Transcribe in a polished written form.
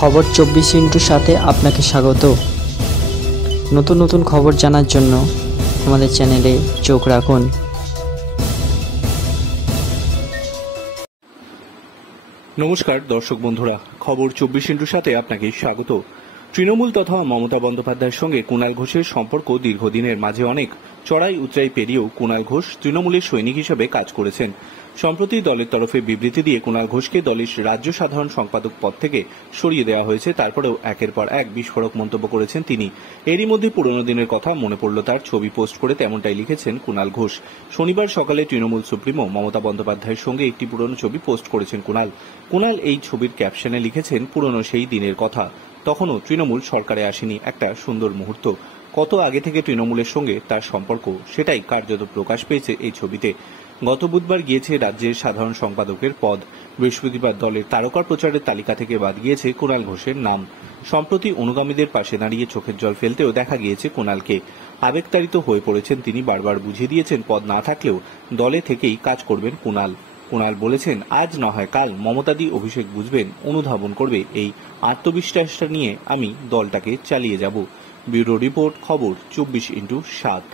খবর 24 সাথে আপনাকে স্বাগত। নতুন নতুন খবর জানার জন্য আমাদের চ্যানেলে চোখ রাখুন। নমস্কার দর্শক বন্ধুরা, খবর 24 সাথে আপনাকে স্বাগত। তৃণমূল তথা মমতা বন্দ্যোপাধ্যায়ের সঙ্গে কুণাল ঘোষের সম্পর্ক দীর্ঘদিনের, মাঝে অনেক চড়াই উতরাই পেরিয়েও কুণাল ঘোষ তৃণমূলের সৈনিক হিসেবে কাজ করেছেন। সম্প্রতি দলের তরফে বিবৃতি দিয়ে কুণাল ঘোষকে দলের রাজ্য সাধারণ সম্পাদক পদ থেকে সরিয়ে দেওয়া হয়েছে। তারপরেও একের পর এক বিস্ফোরক মন্তব্য করেছেন তিনি। এরই মধ্যে পুরনো দিনের কথা মনে পড়ল তার, ছবি পোস্ট করে তেমনটাই লিখেছেন কুণাল ঘোষ। শনিবার সকালে তৃণমূল সুপ্রিমো মমতা বন্দ্যোপাধ্যায়ের সঙ্গে একটি পুরনো ছবি পোস্ট করেছেন কুণাল এই ছবির ক্যাপশনে লিখেছেন, পুরনো সেই দিনের কথা, তখনও তৃণমূল সরকারে আসেনি, একটা সুন্দর মুহূর্ত। কত আগে থেকে তৃণমূলের সঙ্গে তার সম্পর্ক, সেটাই কার্যত প্রকাশ পেয়েছে এই ছবিতে। গত বুধবার গিয়েছে রাজ্যের সাধারণ সম্পাদকের পদ। বৃহস্পতিবার দলের তারকা প্রচারের তালিকা থেকে বাদ গিয়েছে কুণাল ঘোষের নাম। সম্প্রতি অনুগামীদের পাশে দাঁড়িয়ে চোখের জল ফেলতেও দেখা গিয়েছে কুণালকে। আবেগতাড়িত হয়ে পড়েছেন তিনি, বারবার বুঝিয়ে দিয়েছেন পদ না থাকলেও দলে থেকেই কাজ করবেন কুণাল বলেছেন, আজ না হয় কাল মমতাদি অভিষেক বুঝবেন, অনুধাবন করবে, এই আত্মবিশ্বাসটা নিয়ে আমি দলটাকে চালিয়ে যাব। ব্যুরো রিপোর্ট, খবর 24x7।